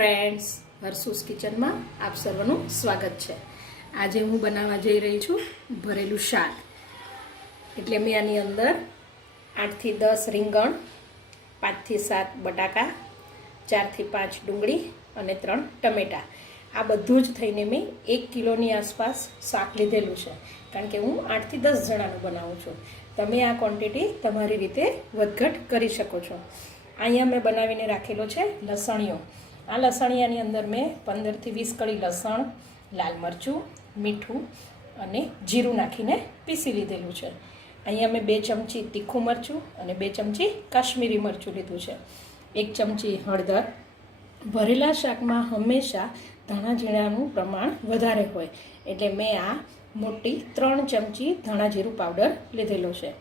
Friends, હર્ષુસ કિચનમાં આપ સર્વનું સ્વાગત છે। આજે હું બનાવવા જઈ રહી છું ભરેલું શાક। એટલે મેં આની અંદર 8 થી 10 રીંગણ, 5 થી 7 બટાકા, 4 થી 5 ડુંગળી અને 3 ટમેટા, આ બધું જ થઈને મેં 1 કિલોની આસપાસ શાક લીધેલું છે, કારણ કે હું 8 થી 10 જણાનું બનાવું છું। તમે આ ક્વોન્ટિટી તમારી રીતે વધઘટ કરી શકો છો। અહીંયા મેં બનાવીને રાખેલો છે લસણીઓ। આ લસણિયાની અંદર મેં 15 થી 20 કળી લસણ, લાલ મરચું, મીઠું અને જીરું નાખીને પીસી લીધેલું છે। અહીંયા મેં 2 ચમચી તીખું મરચું અને 2 ચમચી કાશ્મીરી મરચું લીધું છે। 1 ચમચી હળદર। ભરેલા શાકમાં હંમેશા ધાણા જીરાનું પ્રમાણ વધારે હોય, એટલે મેં આ મોટી 3 ચમચી ધાણા જીરું પાવડર લીધેલો છે।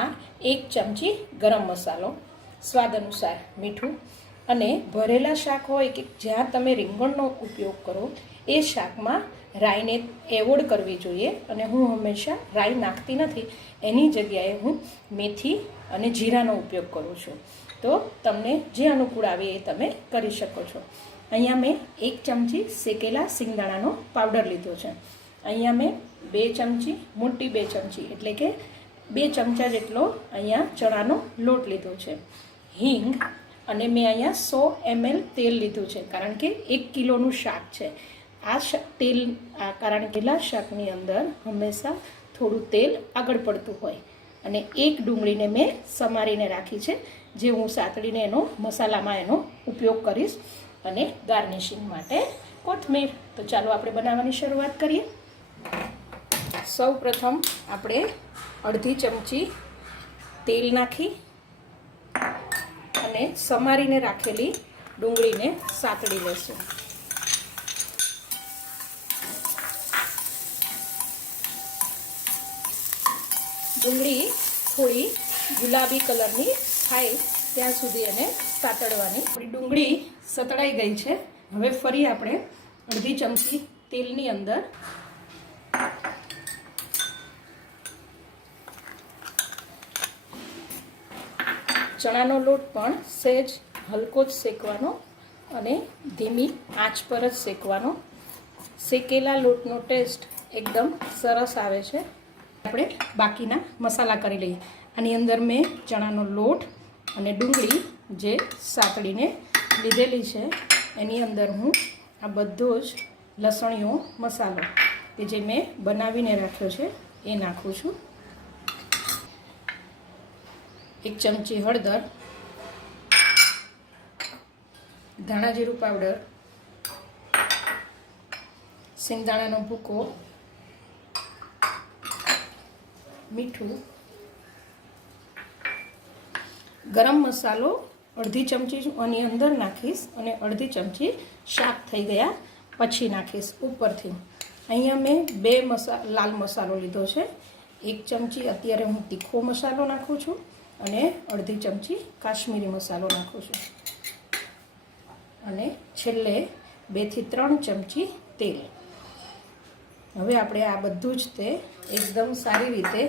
આ 1 ચમચી ગરમ મસાલો, સ્વાદ અનુસાર મીઠું। અને ભરેલા શાક હોય કે જ્યાં તમે રીંગણનો ઉપયોગ કરો એ શાકમાં રાઈને એવોર્ડ કરવી જોઈએ, અને હું હંમેશા રાઈ નાખતી નથી, એની જગ્યાએ હું મેથી અને જીરાનો ઉપયોગ કરું છું। તો તમને જે અનુકૂળ આવે એ તમે કરી શકો છો। અહીંયા મેં 1 ચમચી શેકેલા સિંગદાણાનો પાવડર લીધો છે। અહીંયા મેં 2 ચમચી, મોટી 2 ચમચી એટલે કે 2 ચમચા જેટલો અહીંયા ચણાનો લોટ લીધો છે। હિંગ, અને મેં અહીંયા 100 ml તેલ લીધું છે, કારણ કે 1 કિલોનું શાક છે। કારણ કે શાકની અંદર હંમેશા થોડું તેલ આગળ પડતું હોય। અને 1 ડુંગળીને મેં સમારીને રાખી છે, જે હું સાતળીને એનો મસાલામાં એનો ઉપયોગ કરીશ, અને ગાર્નિશિંગ માટે કોથમીર। તો ચાલો આપણે બનાવવાની શરૂઆત કરીએ। સૌ પ્રથમ આપણે અડધી ચમચી તેલ નાખી અને સમારીને રાખેલી ડુંગળીને સાતળી લેશું। ડુંગળી થોડી ગુલાબી કલરની થાય ત્યાં સુધી એને સાતળવાની। આપણી ડુંગળી સતળાઈ ગઈ છે। હવે ફરી આપણે અડધી ચમચી તેલની અંદર ચણાનો લોટ પણ સહેજ હલકો જ શેકવાનો અને ધીમી આંચ પર જ શેકવાનો। શેકેલા લોટનો ટેસ્ટ એકદમ સરસ આવે છે। આપણે બાકીના મસાલા કરી લઈએ। આની અંદર મેં ચણાનો લોટ અને ડુંગળી જે સાતળીને લીધેલી છે, એની અંદર હું આ બધો જ લસણીયો મસાલો કે જે મેં બનાવીને રાખ્યો છે એ નાખું છું। 1 ચમચી હળદર, ધાણા જીરું પાવડર, સિંગદાણાનો ભૂકો, મીઠું, ગરમ મસાલો અડધી ચમચી આની અંદર નાખીશ અને અડધી ચમચી શાક થઈ ગયા પછી નાખીશ ઉપરથી। અહીંયા મેં 2 લાલ મસાલો લીધો છે। 1 ચમચી અત્યારે હું તીખો મસાલો નાખું છું અને અડધી ચમચી કાશ્મીરી મસાલો નાખું છું, અને છેલ્લે 2 થી 3 ચમચી તેલ। હવે આપણે આ બધું જ તે એકદમ સારી રીતે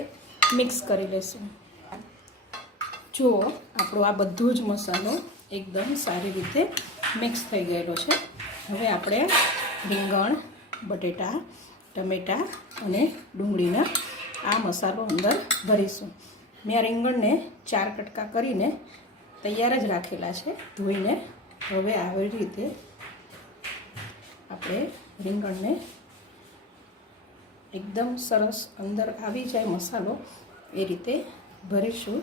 મિક્સ કરી લઈશું। જુઓ, આપણો આ બધું જ મસાલો એકદમ સારી રીતે મિક્સ થઈ ગયેલો છે। હવે આપણે રીંગણ, બટેટા, ટમેટાં અને ડુંગળીના આ મસાલો અંદર ભરીશું। મેં આ રીંગણને 4 કટકા કરીને તૈયાર જ રાખેલા છે ધોઈને। હવે આવી રીતે આપણે રીંગણને એકદમ સરસ અંદર આવી જાય મસાલો એ રીતે ભરીશું।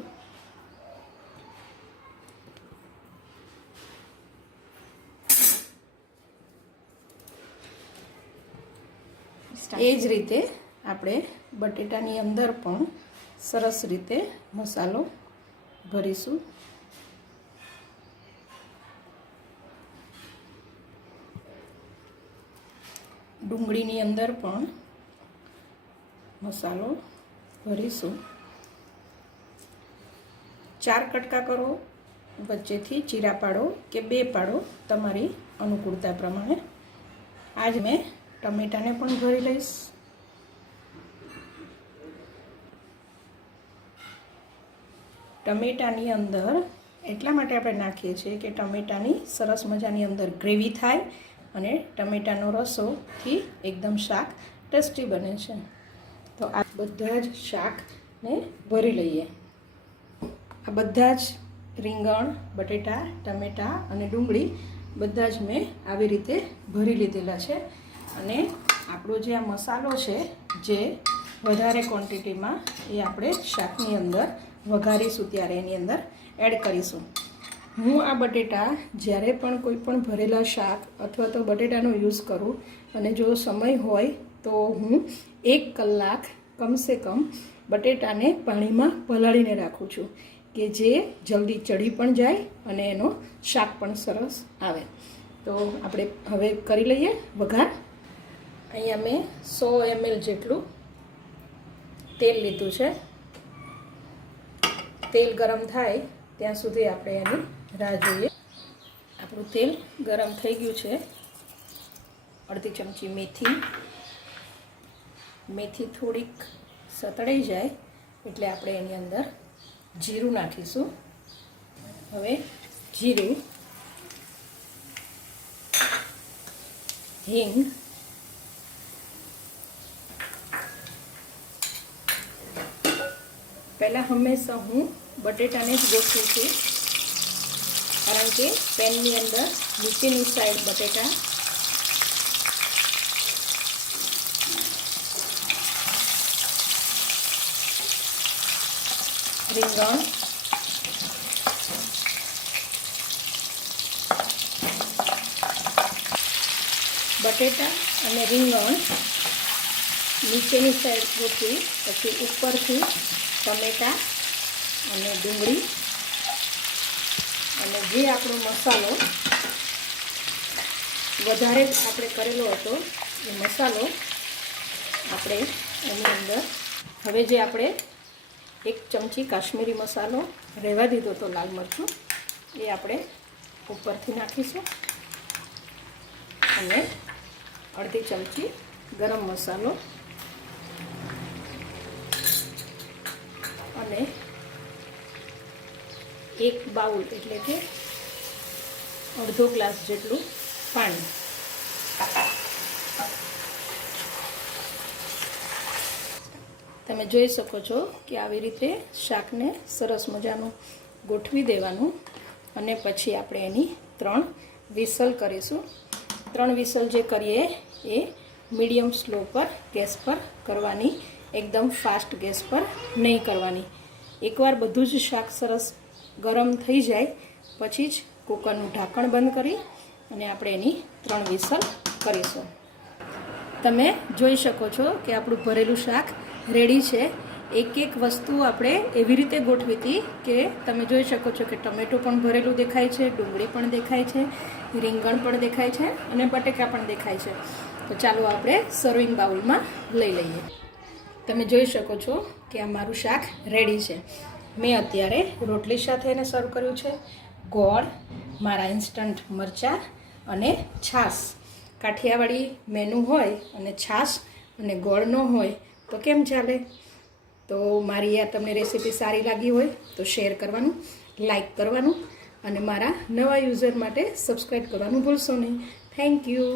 એ જ રીતે આપણે બટેટાની અંદર પણ સરસ રીતે મસાલો ભરીશું। ડુંગળીની અંદર પણ મસાલો ભરીશું। 4 કટકા કરો, વચ્ચેથી ચીરા પાડો કે 2 પાડો, તમારી અનુકૂળતા પ્રમાણે। આજ મેં ટમેટાને પણ ભરી લઈશ। ટમેટાની અંદર એટલા માટે આપણે નાખીએ છીએ કે ટમેટાની સરસ મજાની અંદર ગ્રેવી થાય અને ટમેટાનો રસોથી એકદમ શાક ટેસ્ટી બને છે. તો આ બધા જ શાકને ભરી લઈએ. આ બધા જ રીંગણ, બટેટા, ટમેટાં અને ડુંગળી બધા જ મેં આવી રીતે ભરી લીધેલા છે. અને આપણો જે આ મસાલો છે જે વધારે ક્વોન્ટિટીમાં એ આપણે શાકની અંદર વઘારીશું ત્યારે એની અંદર એડ કરીશું. હું આ બટેટા જ્યારે પણ કોઈ પણ ભરેલા શાક અથવા તો બટેટાનો યુઝ કરું અને જો સમય હોય તો હું 1 કલાક કમસે કમ બટેટાને પાણીમાં પલાળીને રાખું છું કે જે જલ્દી ચડી પણ જાય અને એનો શાક પણ સરસ આવે. તો આપણે હવે કરી લઈએ વઘાર. અહીંયા મેં 100 ml જેટલું તેલ લીધું છે. તેલ ગરમ થાય ત્યાં સુધી આપણે એની રાહ જોઈએ. આપણું તેલ ગરમ થઈ ગયું છે. અડધી ચમચી મેથી થોડીક સતળાઈ જાય એટલે આપણે એની અંદર જીરું નાખીશું. હવે જીરું, હિંગ, પહેલાં હંમેશા હું બટેટાને જ ગોઠવું છું કારણ કે પેનની અંદર નીચેની સાઈડ બટેટા રીંગણ, બટેટા અને રીંગણ નીચેની સાઈડ ગોઠવી પછી ઉપરથી ટમેટાં અને ડુંગળી અને જે આપણો મસાલો વધારે આપણે કરેલો હતો એ મસાલો આપણે એની અંદર હવે જે આપણે 1 ચમચી કાશ્મીરી મસાલો રહેવા દીધો તો લાલ મરચું એ આપણે ઉપરથી નાખીશું અને અડધી ચમચી ગરમ મસાલો અને 1 બાઉલ એટલે કે અડધો ગ્લાસ જેટલું પાણી. તમે જોઈ શકો છો કે આવી રીતે શાકને સરસ મજાનું ગોઠવી દેવાનું અને પછી આપણે એની 3 વિસલ કરીશું. 3 વિસલ જે કરીએ એ મીડિયમ સ્લો પર ગેસ પર કરવાની, એકદમ ફાસ્ટ ગેસ પર નહીં કરવાની. એકવાર બધું જ શાક સરસ ગરમ થઈ જાય પછી જ કુકરનું ઢાંકણ બંધ કરી અને આપણે એની 3 વિસલ કરીશું. તમે જોઈ શકો છો કે આપણું ભરેલું શાક રેડી છે. એક વસ્તુ આપણે એવી રીતે ગોઠવી હતી કે તમે જોઈ શકો છો કે ટમેટું પણ ભરેલું દેખાય છે, ડુંગળી પણ દેખાય છે, રીંગણ પણ દેખાય છે અને બટેકા પણ દેખાય છે. તો ચાલો આપણે સર્વિંગ બાઉલમાં લઈ લઈએ. તમે જોઈ શકો છો કે આ મારું શાક રેડી છે. મેં અત્યારે રોટલી સાથે એને સર્વ કર્યું છે. ગોળ, મારા ઇન્સ્ટન્ટ મરચાં અને છાશ. કાઠિયાવાડી મેનુ હોય અને છાશ અને ગોળ ન હોય તો કેમ ચાલે? તો મારી આ તમને રેસીપી સારી લાગી હોય તો શેર કરવાનું, લાઈક કરવાનું અને મારા નવા યુઝર માટે સબસ્ક્રાઈબ કરવાનું ભૂલશો નહીં. Thank you.